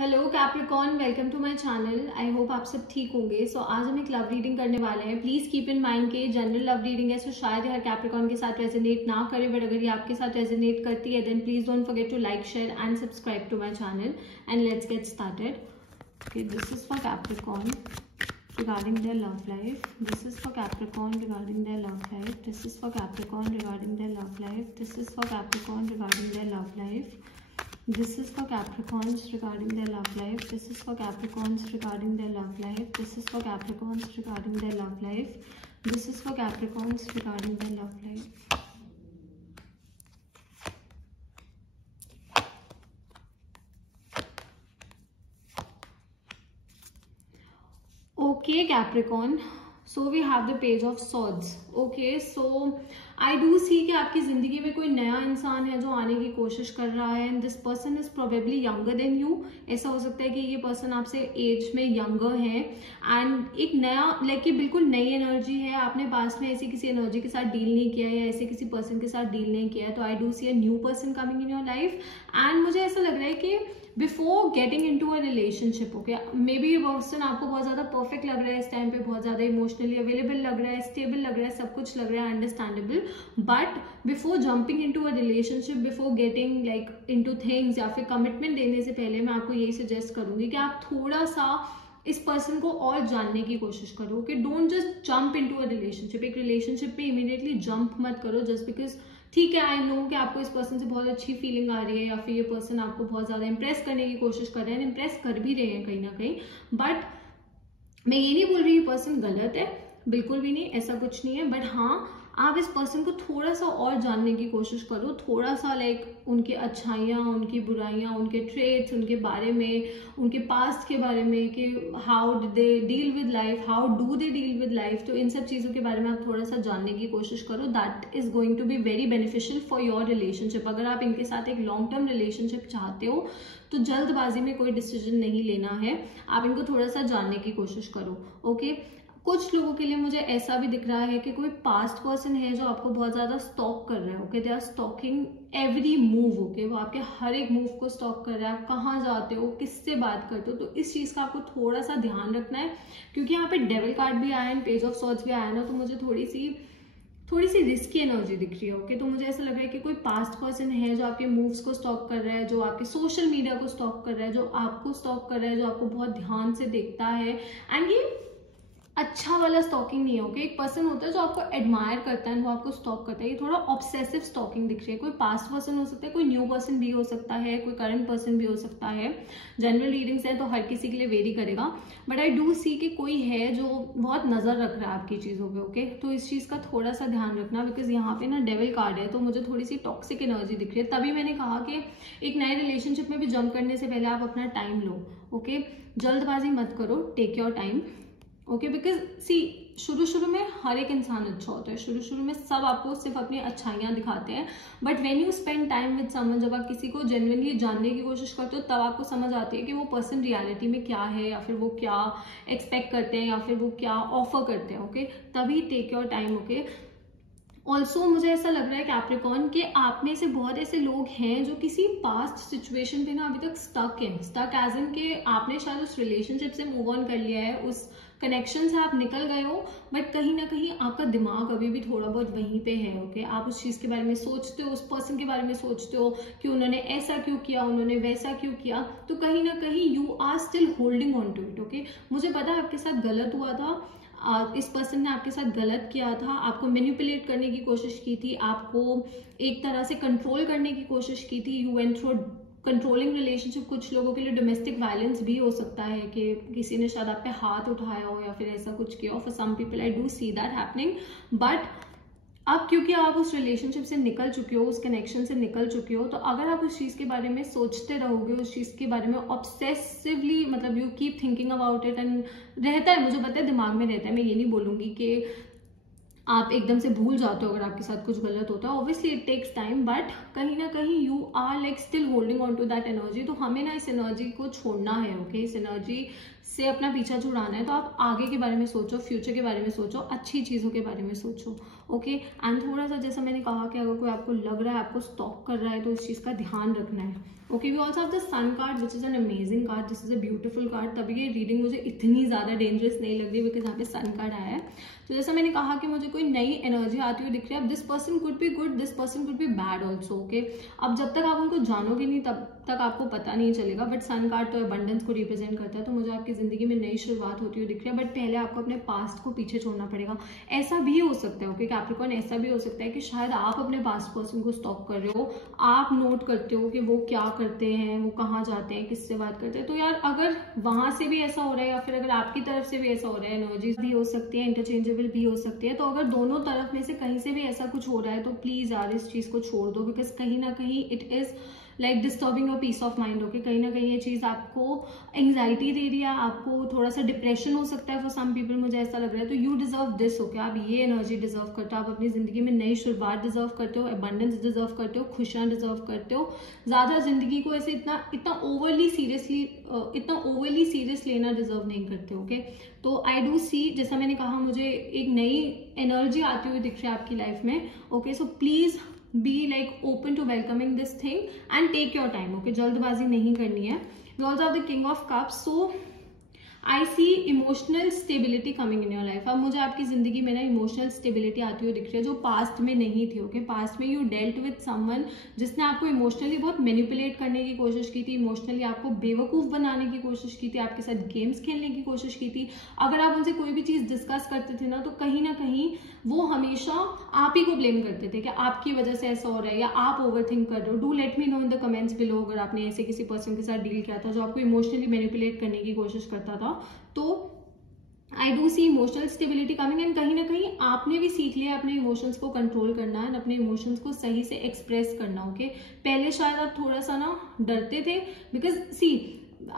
Hello Capricorn, welcome to my channel. I hope आप सब ठीक होंगे। आज हम एक लव रीडिंग करने वाले हैं। प्लीज कीप इन माइंड के जनरल लव रीडिंग है, शायद हर कैप्रिकॉर्न के साथ रेजोनेट ना करे, बट अगर ये आपके साथ रेजोनेट करती है then please don't forget to like, share and subscribe to my channel and let's get started. Okay, this is for Capricorn regarding their love life. This is for Capricorn regarding their love life. This is for Capricorn regarding their love life. This is for Capricorn regarding their love life. This is for Capricorns regarding their love life. This is for Capricorns regarding their love life. This is for Capricorns regarding their love life. This is for Capricorns regarding their love life. Okay, Capricorn. So we have the Page of Swords. Okay, so I do see कि आपकी जिंदगी में कोई नया इंसान है जो आने की कोशिश कर रहा है and this person is probably younger than you. ऐसा हो सकता है कि ये पर्सन आपसे एज में यंगर है एंड एक नया कि बिल्कुल नई एनर्जी है। आपने पास्ट में ऐसी किसी एनर्जी के साथ डील नहीं किया या ऐसे किसी पर्सन के साथ डील नहीं किया है, तो I do see a new person coming in your life and मुझे ऐसा लग रहा है कि before getting into a relationship, okay, maybe ये पर्सन आपको बहुत ज्यादा परफेक्ट लग रहा है इस टाइम पे, बहुत ज्यादा इमोशनली अवेलेबल लग रहा है, स्टेबल लग रहा है, सब कुछ लग रहा है understandable, but before jumping into a relationship, before getting into things या फिर कमिटमेंट देने से पहले मैं आपको यही सजेस्ट करूंगी कि आप थोड़ा सा इस पर्सन को और जानने की कोशिश करो। कि don't just jump into a relationship. एक रिलेशनशिप पे इमीडिएटली जंप मत करो जस्ट बिकॉज ठीक है, आई नो कि आपको इस पर्सन से बहुत अच्छी फीलिंग आ रही है या फिर ये पर्सन आपको बहुत ज्यादा इंप्रेस करने की कोशिश कर रहे हैं, इंप्रेस कर भी रहे हैं कहीं ना कहीं, बट मैं ये नहीं बोल रही ये पर्सन गलत है, बिल्कुल भी नहीं, ऐसा कुछ नहीं है, बट हाँ आप इस पर्सन को थोड़ा सा और जानने की कोशिश करो, थोड़ा सा उनकी अच्छाइयाँ, उनकी बुराइयाँ, उनके ट्रेट्स, उनके बारे में, उनके पास्ट के बारे में कि how did they deal with life, how do they deal with life, तो इन सब चीज़ों के बारे में आप थोड़ा सा जानने की कोशिश करो। That is going to be very beneficial for your relationship. अगर आप इनके साथ एक लॉन्ग टर्म रिलेशनशिप चाहते हो तो जल्दबाजी में कोई डिसीजन नहीं लेना है, आप इनको थोड़ा सा जानने की कोशिश करो। ओके, कुछ लोगों के लिए मुझे ऐसा भी दिख रहा है कि कोई पास्ट पर्सन है जो आपको बहुत ज्यादा स्टॉक कर रहा है। Okay, they are stalking every move. Okay, वो आपके हर एक मूव को स्टॉक कर रहा है, आप कहाँ जाते हो, किससे बात करते हो, तो इस चीज का आपको थोड़ा सा ध्यान रखना है। क्योंकि यहाँ पे डेविल कार्ड भी आया है, पेज ऑफ सॉर्ड्स भी आया ना, तो मुझे थोड़ी सी रिस्की एनर्जी दिख रही है। ओके, तो मुझे ऐसा लग रहा है कि कोई पास्ट पर्सन है जो आपके मूव्स को स्टॉक कर रहा है, जो आपके सोशल मीडिया को स्टॉक कर रहा है, जो आपको स्टॉक कर रहा है, जो आपको बहुत ध्यान से देखता है एंड ये अच्छा वाला स्टॉकिंग नहीं है। ओके, एक पर्सन होता है जो आपको एडमायर करता है, वो आपको स्टॉक करता है, ये थोड़ा ऑब्सेसिव स्टॉकिंग दिख रही है। कोई पास्ट पर्सन हो सकता है, कोई न्यू पर्सन भी हो सकता है, कोई करंट पर्सन भी हो सकता है। जनरल रीडिंग्स है तो हर किसी के लिए वेरी करेगा, बट आई डू सी कि कोई है जो बहुत नजर रख रहा है आपकी चीजों पे। ओके, तो इस चीज का थोड़ा सा ध्यान रखना, बिकॉज यहाँ पे ना डेविल कार्ड है, तो मुझे थोड़ी सी टॉक्सिक एनर्जी दिख रही है। तभी मैंने कहा कि एक नए रिलेशनशिप में भी जंप करने से पहले आप अपना टाइम लो। ओके, जल्दबाजी मत करो, take your time. Okay, because see शुरू में हर एक इंसान अच्छा होता है, शुरू में सब आपको सिर्फ अपनी अच्छाइयाँ दिखाते हैं, but when you spend time with someone, जब आप किसी को जेन्युइनली जानने की कोशिश करते हो तब आपको समझ आती है कि वो पर्सन रियलिटी में क्या है, या फिर वो क्या एक्सपेक्ट करते हैं, या फिर वो क्या ऑफर करते हैं। ओके, तभी take your time. Okay, also मुझे ऐसा लग रहा है कैप्रिकॉर्न के आप में से बहुत ऐसे लोग हैं जो किसी पास्ट सिचुएशन पे ना अभी तक स्टक एज इन के आपने शायद उस रिलेशनशिप से मूव ऑन कर लिया है, उस कनेक्शन से आप निकल गए हो, बट कहीं ना कहीं आपका दिमाग अभी भी थोड़ा बहुत वहीं पे है। ओके, आप उस चीज के बारे में सोचते हो, उस पर्सन के बारे में सोचते हो कि उन्होंने ऐसा क्यों किया, उन्होंने वैसा क्यों किया, तो कहीं ना कहीं you are still holding on to it. Okay, मुझे पता है आपके साथ गलत हुआ था, इस पर्सन ने आपके साथ गलत किया था, आपको मैनिपुलेट करने की कोशिश की थी, आपको एक तरह से कंट्रोल करने की कोशिश की थी। You went through controlling relationship. कुछ लोगों के लिए डोमेस्टिक वायलेंस भी हो सकता है कि किसी ने शायद आप पे हाथ उठाया हो या फिर ऐसा कुछ किया हो। For some people I do see that happening, but अब क्योंकि आप उस रिलेशनशिप से निकल चुके हो, उस कनेक्शन से निकल चुके हो, तो अगर आप उस चीज के बारे में सोचते रहोगे, उस चीज के बारे में ऑब्सेसिवली, मतलब you keep thinking about it and रहता है, मुझे पता है दिमाग में रहता है, मैं ये नहीं बोलूंगी कि आप एकदम से भूल जाते हो अगर आपके साथ कुछ गलत होता है। Obviously it takes time, but कहीं ना कहीं you are still holding on to that energy. तो हमें ना इस एनर्जी को छोड़ना है। ओके, इस एनर्जी से अपना पीछा छुड़ाना है। तो आप आगे के बारे में सोचो, फ्यूचर के बारे में सोचो, अच्छी चीजों के बारे में सोचो। ओके। एंड थोड़ा सा जैसा मैंने कहा कि अगर कोई आपको लग रहा है आपको स्टॉक कर रहा है तो इस चीज का ध्यान रखना है। Okay, we also have the sun card which is an amazing card, this is a beautiful card. तभी ये रीडिंग मुझे इतनी ज्यादा डेंजरस नहीं लग रही बिकॉज यहाँ पे सन कार्ड आया है। तो जैसा मैंने कहा कि मुझे कोई नई एनर्जी आती हुई दिख रही है। अब this person could be good, this person could be bad also. Okay, अब जब तक आप उनको जानोगे नहीं तब तक आपको पता नहीं चलेगा। बट सन कार्ड तो अबंडेंस को रिप्रेजेंट करता है, तो मुझे आपकी जिंदगी में नई शुरुआत होती हुई दिख रही है। बट पहले आपको अपने पास्ट को पीछे छोड़ना पड़ेगा। ऐसा भी हो सकता है ओके कैप्रिकॉर्न, ऐसा भी हो सकता है कि शायद आप अपने पास्ट पर्सन को स्टॉक कर रहे हो, आप नोट करते हो कि वो क्या करते हैं, वो कहाँ जाते हैं, किससे बात करते हैं। तो यार अगर वहां से भी ऐसा हो रहा है या फिर अगर आपकी तरफ से भी ऐसा हो रहा है, एनर्जीज भी हो सकती है, इंटरचेंजेबल भी हो सकती है। तो अगर दोनों तरफ में से कहीं से भी ऐसा कुछ हो रहा है तो प्लीज यार इस चीज को छोड़ दो, बिकॉज कहीं ना कहीं it is like disturbing your peace of mind. Okay, कहीं ना कहीं ये चीज आपको एंग्जाइटी दे रही है, आपको थोड़ा सा डिप्रेशन हो सकता है फॉर सम पीपल, मुझे ऐसा लग रहा है। तो यू डिजर्व दिस। ओके, आप ये एनर्जी डिजर्व करते हो, आप अपनी जिंदगी में नई शुरुआत डिजर्व करते हो, अबंडेंस डिजर्व करते हो, खुशियां डिजर्व करते हो। ज्यादा जिंदगी को ऐसे इतना ओवरली सीरियस लेना डिजर्व नहीं करते। ओके, तो आई डू सी, जैसा मैंने कहा मुझे एक नई एनर्जी आती हुई दिख रही है आपकी लाइफ में। Okay, so please be like open to welcoming this thing and take your time. Okay, जल्दबाजी नहीं करनी है। We also have the King of Cups, so I see emotional stability coming in your life। अब मुझे आपकी जिंदगी में ना इमोशनल स्टेबिलिटी आती हुई दिख रही है जो पास्ट में नहीं थी। ओके, पास्ट में यू डेल्ट विद समवन जिसने आपको इमोशनली बहुत मैनिपुलेट करने की कोशिश की थी, इमोशनली आपको बेवकूफ बनाने की कोशिश की थी, आपके साथ गेम्स खेलने की कोशिश की थी। अगर आप उनसे कोई भी चीज डिस्कस करते थे ना तो कहीं ना कहीं वो हमेशा आप ही को ब्लेम करते थे कि आपकी वजह से ऐसा हो रहा है या आप ओवरथिंक कर रहे हो। Do let me know in the comments below अगर आपने ऐसे किसी पर्सन के साथ डील किया था जो आपको इमोशनली मैनिपुलेट करने की कोशिश करता था। तो I do see emotional stability coming and कहीं ना कहीं आपने भी सीख लिया अपने इमोशंस को कंट्रोल करना है, अपने इमोशंस को सही से एक्सप्रेस करना। ओके, पहले शायद आप थोड़ा सा ना डरते थे बिकॉज सी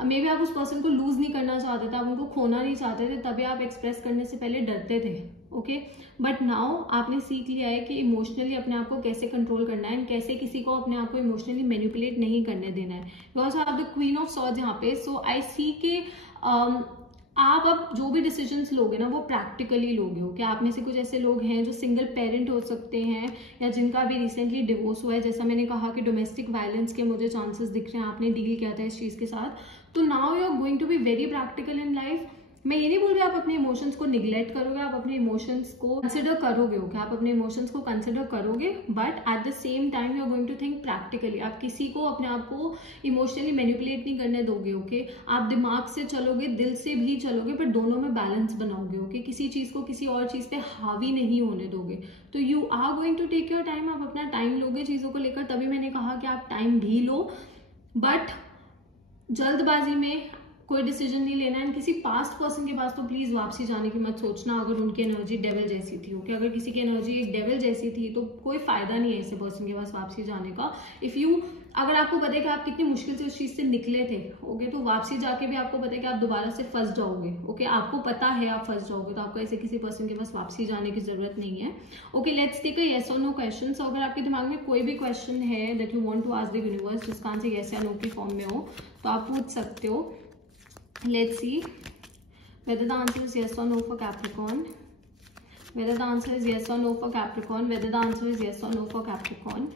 मे बी आप उस पर्सन को लूज नहीं करना चाहते थे, आप उनको खोना नहीं चाहते थे, तभी आप एक्सप्रेस करने से पहले डरते थे। ओके, बट नाउ आपने सीख लिया है कि इमोशनली अपने आप को कैसे कंट्रोल करना है, कैसे किसी को अपने आप को इमोशनली मैनिपुलेट नहीं करने देना है। We also have the queen of swords यहाँ पे। सो आई सी के आप अब जो भी डिसीजंस लोगे ना वो प्रैक्टिकली लोगे। ओके, आप में से कुछ ऐसे लोग हैं जो सिंगल पेरेंट हो सकते हैं या जिनका भी रिसेंटली डिवोर्स हुआ है। जैसा मैंने कहा कि डोमेस्टिक वायलेंस के मुझे चांसेस दिख रहे हैं, आपने डील किया था इस चीज के साथ। तो now you are going to be very practical in life. मैं ये नहीं बोल रही आप अपने इमोशंस को निग्लेक्ट करोगे, आप अपने इमोशंस को कंसिडर करोगे। ओके, आप अपने इमोशंस को कंसिडर करोगे, but at the same time you are going to think practically. आप किसी को अपने आप को इमोशनली मैनिपुलेट नहीं करने दोगे। ओके, आप दिमाग से चलोगे, दिल से भी चलोगे, पर दोनों में बैलेंस बनाओगे। ओके, किसी चीज को किसी और चीज पे हावी नहीं होने दोगे। तो you are going to take your time, आप अपना टाइम लोगे चीजों को लेकर। तभी मैंने कहा कि आप टाइम भी लो, बट जल्दबाजी में कोई डिसीजन नहीं लेना है। किसी पास्ट पर्सन के पास तो प्लीज वापसी जाने की मत सोचना अगर उनकी एनर्जी डेविल जैसी थी। ओके, अगर किसी की एनर्जी एक डेविल जैसी थी तो कोई फायदा नहीं है ऐसे पर्सन के पास वापसी जाने का। अगर आपको पता है कि आप कितनी मुश्किल से उस चीज से निकले थे, ओके, तो वापसी जाके भी आपको पता है कि आप दोबारा से फंस जाओगे। ओके, आपको पता है आप फंस जाओगे, तो आपको ऐसे किसी पर्सन के पास वापसी जाने की जरूरत नहीं है। Okay, let's take a yes or no question. So अगर आपके दिमाग में कोई भी क्वेश्चन है that you want to ask the universe जिसका आंसर येस या नो की फॉर्म में हो तो आप पूछ सकते हो। Let's see whether the answer is yes or no for Capricorn. Whether the answer is yes or no for Capricorn. Whether the answer is yes or no for Capricorn.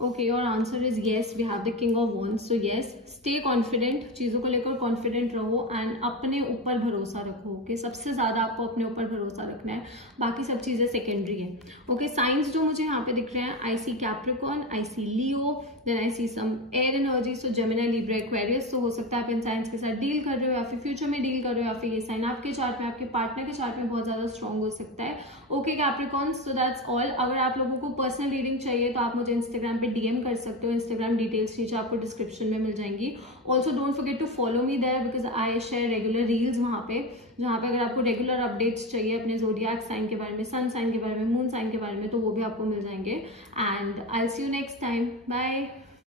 Okay, your answer is yes. We have the King of Wands. So yes, stay confident. चीजों को लेकर confident रहो and अपने ऊपर भरोसा रखो। Okay, सबसे ज्यादा आपको अपने ऊपर भरोसा रखना है, बाकी सब चीजें सेकेंडरी है। ओके, साइंस जो मुझे यहाँ पे दिख रहे हैं, I see Capricorn, I see Leo, then I see some air energy, so Gemini, Libra, Aquarius. तो हो सकता है आप इन साइंस के साथ डील कर रहे हो या फिर फ्यूचर में डील कर रहे हो, या फिर ये साइन आपके चार्ट में, आपके पार्टनर के चार्ट में बहुत ज्यादा स्ट्रॉन्ग हो सकता है। Okay Capricorn, so that's all. अगर आप लोगों को पर्सनल रीडिंग चाहिए तो आप मुझे इंस्टाग्राम पे डीएम कर सकते हो। इंस्टाग्राम डिटेल्स नीचे आपको डिस्क्रिप्शन में मिल जाएंगी। Also don't forget to follow me there because I share regular reels वहां पे, जहाँ पे अगर आपको रेगुलर अपडेट्स चाहिए अपने ज़ोडिएक साइन के बारे में, सन साइन के बारे में, मून साइन के बारे में, तो वो भी आपको मिल जाएंगे। And I will see you next time. Bye.